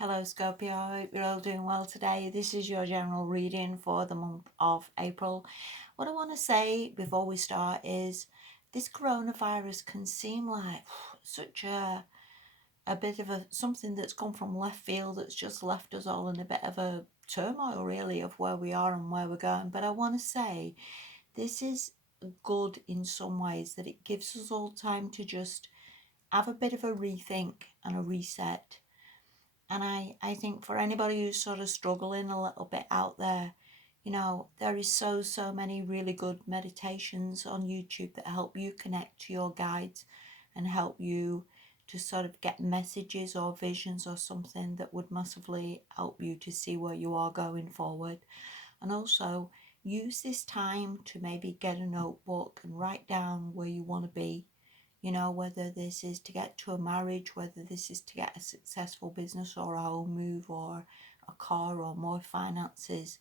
Hello Scorpio, I hope you're all doing well today. This is your general reading for the month of April. What I want to say before we start is this coronavirus can seem like such a bit of something that's come from left field that's just left us all in a bit of a turmoil really of where we are and where we're going. But I want to say this is good in some ways, that it gives us all time to just have a bit of a rethink and a reset. And I think for anybody who's sort of struggling a little bit out there, there is so many really good meditations on YouTube that help you connect to your guides and help you to sort of get messages or visions or something that would massively help you to see where you are going forward. And also use this time to maybe get a notebook and write down where you want to be, whether this is to get to a marriage, whether this is to get a successful business or a home move or a car or more finances.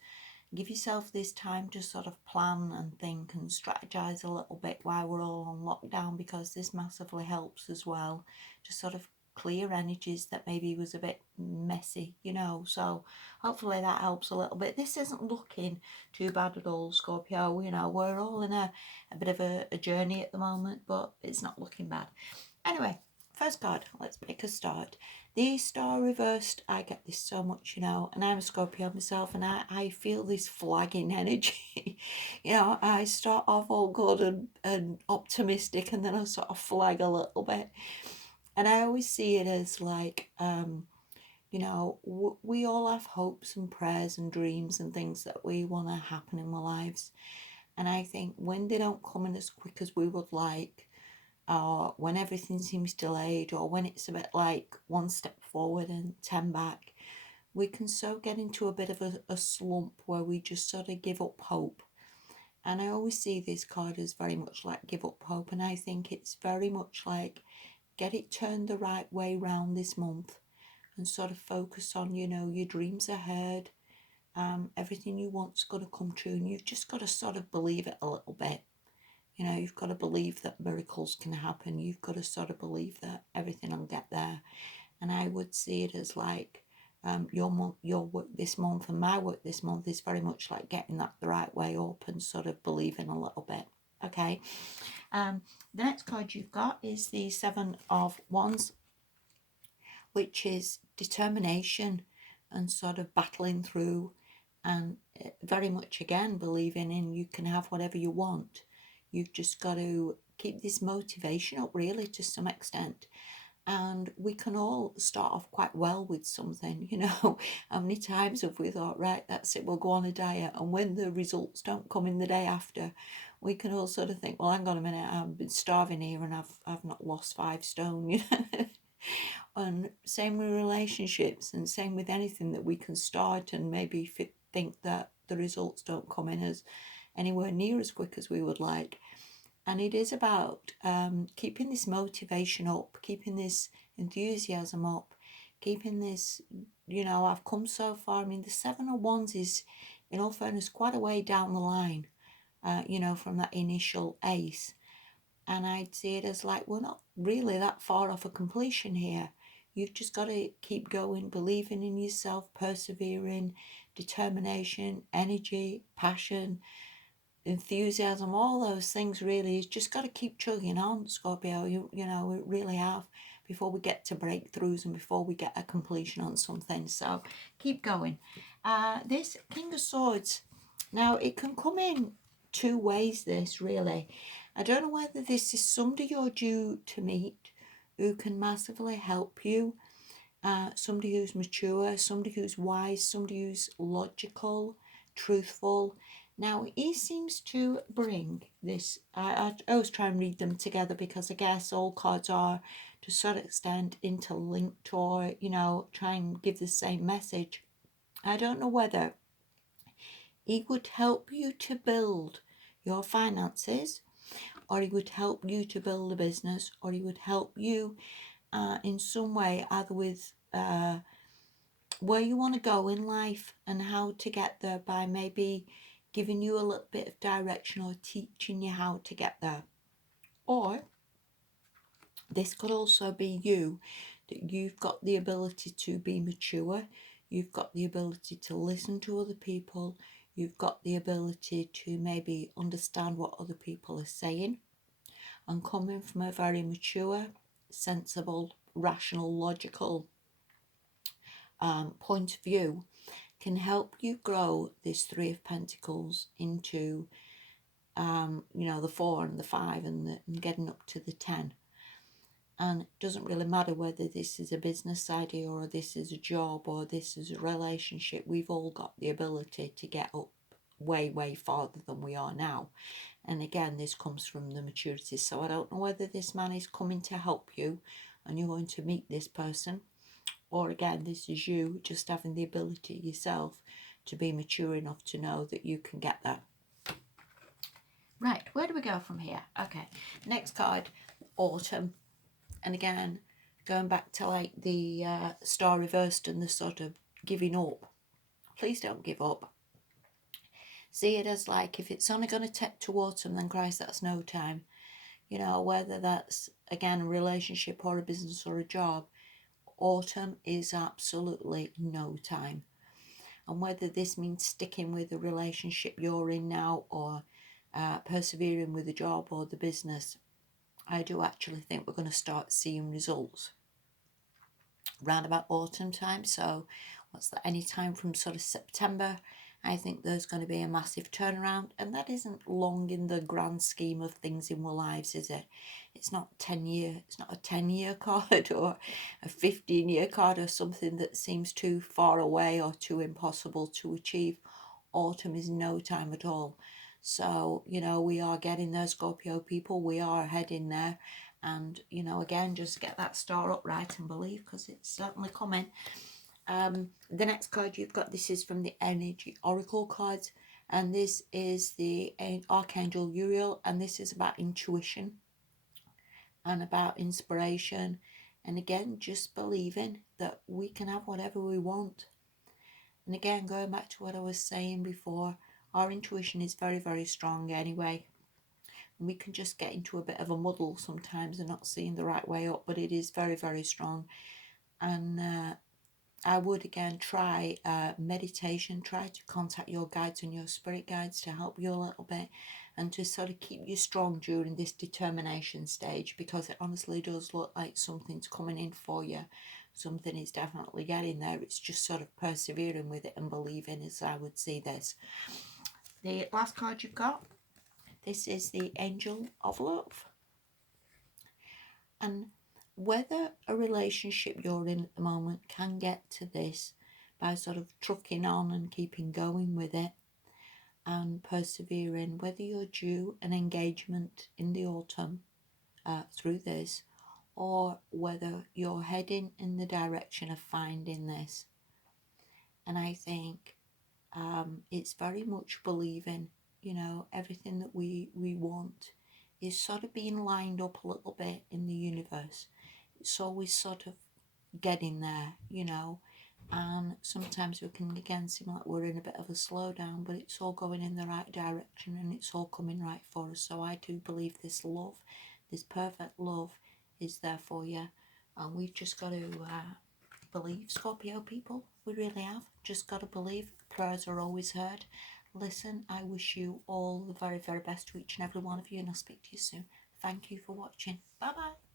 Give yourself this time to sort of plan and think and strategize a little bit while we're all on lockdown, because this massively helps as well to sort of clear energies that maybe was a bit messy, so hopefully that helps a little bit. This isn't looking too bad at all, Scorpio. We're all in a bit of a journey at the moment, but it's not looking bad. Anyway, first card, let's make a start. The star reversed, I get this so much, and I'm a Scorpio myself, and I feel this flagging energy. I start off all good and optimistic, and then I sort of flag a little bit. And I always see it as like, we all have hopes and prayers and dreams and things that we want to happen in our lives. And I think when they don't come in as quick as we would like, or when everything seems delayed, or when it's a bit like one step forward and 10 back, we can so get into a bit of a slump where we just sort of give up hope. And I always see this card as very much like give up hope. And I think it's very much like get it turned the right way round this month and sort of focus on, your dreams are heard. Everything you want's going to come true, and you've just got to sort of believe it a little bit. You've got to believe that miracles can happen. You've got to sort of believe that everything will get there. And I would see it as like your work this month and my work this month is very much like getting that the right way up and sort of believing a little bit. Okay. The next card you've got is the Seven of Wands, which is determination and sort of battling through, and very much again believing in you can have whatever you want. You've just got to keep this motivation up really to some extent. And we can all start off quite well with something, How many times have we thought, right, that's it, we'll go on a diet, and when the results don't come in the day after, we can all sort of think, well, hang on a minute, I've been starving here and I've not lost 5 stone, And same with relationships, and same with anything that we can start and maybe think that the results don't come in as anywhere near as quick as we would like. And it is about keeping this motivation up, keeping this enthusiasm up, keeping this, I've come so far. I mean, the Seven of Wands is, in all fairness, quite a way down the line, from that initial ace. And I'd see it as like, we're not really that far off a completion here. You've just got to keep going, believing in yourself, persevering, determination, energy, passion, enthusiasm, all those things really. You've just got to keep chugging on, Scorpio. We really have, before we get to breakthroughs and before we get a completion on something. So keep going. This King of Swords, now it can come in 2 ways, this really. I don't know whether this is somebody you're due to meet who can massively help you. Somebody who's mature, somebody who's wise, somebody who's logical, truthful. Now, he seems to bring this. I always try and read them together because I guess all cards are to a certain extent interlinked, or, try and give the same message. I don't know whether he would help you to build your finances, or he would help you to build a business, or he would help you in some way, either with where you want to go in life and how to get there, by maybe giving you a little bit of direction or teaching you how to get there. Or this could also be you that you've got the ability to be mature, you've got the ability to listen to other people, you've got the ability to maybe understand what other people are saying, and coming from a very mature, sensible, rational, logical point of view can help you grow this Three of Pentacles into the 4 and the 5 and getting up to the 10. And it doesn't really matter whether this is a business idea or this is a job or this is a relationship. We've all got the ability to get up way, way farther than we are now. And again, this comes from the maturity. So I don't know whether this man is coming to help you and you're going to meet this person, or again, this is you just having the ability yourself to be mature enough to know that you can get that. Right, where do we go from here? Okay, next card, Autumn. And again, going back to like the star reversed and the sort of giving up. Please don't give up. See it as like, if it's only going to take to autumn, then Christ, that's no time. Whether that's, again, a relationship or a business or a job, autumn is absolutely no time. And whether this means sticking with the relationship you're in now or persevering with the job or the business, I do actually think we're going to start seeing results round about autumn time. So what's that, any time from sort of September, I think there's going to be a massive turnaround. And that isn't long in the grand scheme of things in our lives, is it? It's not 10 year, it's not a 10-year card or a 15-year card or something that seems too far away or too impossible to achieve. Autumn is no time at all. So, we are getting there, Scorpio people. We are heading there. And, again, just get that star upright and believe, because it's certainly coming. The next card you've got, this is from the Energy Oracle cards. And this is the Archangel Uriel. And this is about intuition and about inspiration. And again, just believing that we can have whatever we want. And again, going back to what I was saying before, our intuition is very, very strong anyway. And we can just get into a bit of a muddle sometimes and not seeing the right way up, but it is very, very strong. And I would again try meditation, try to contact your guides and your spirit guides to help you a little bit and to sort of keep you strong during this determination stage, because it honestly does look like something's coming in for you. Something is definitely getting there. It's just sort of persevering with it and believing, as I would see this. The last card you've got, this is the Angel of Love. And whether a relationship you're in at the moment can get to this by sort of trucking on and keeping going with it and persevering, whether you're due an engagement in the autumn through this, or whether you're heading in the direction of finding this. And I think it's very much believing, everything that we want is sort of being lined up a little bit in the universe. It's always sort of getting there, and sometimes we can again seem like we're in a bit of a slowdown, but it's all going in the right direction and it's all coming right for us. So I do believe this love, this perfect love, is there for you, and we've just got to believe, Scorpio people. We really have just got to believe. Prayers are always heard. Listen, I wish you all the very, very best to each and every one of you, and I'll speak to you soon. Thank you for watching. Bye bye.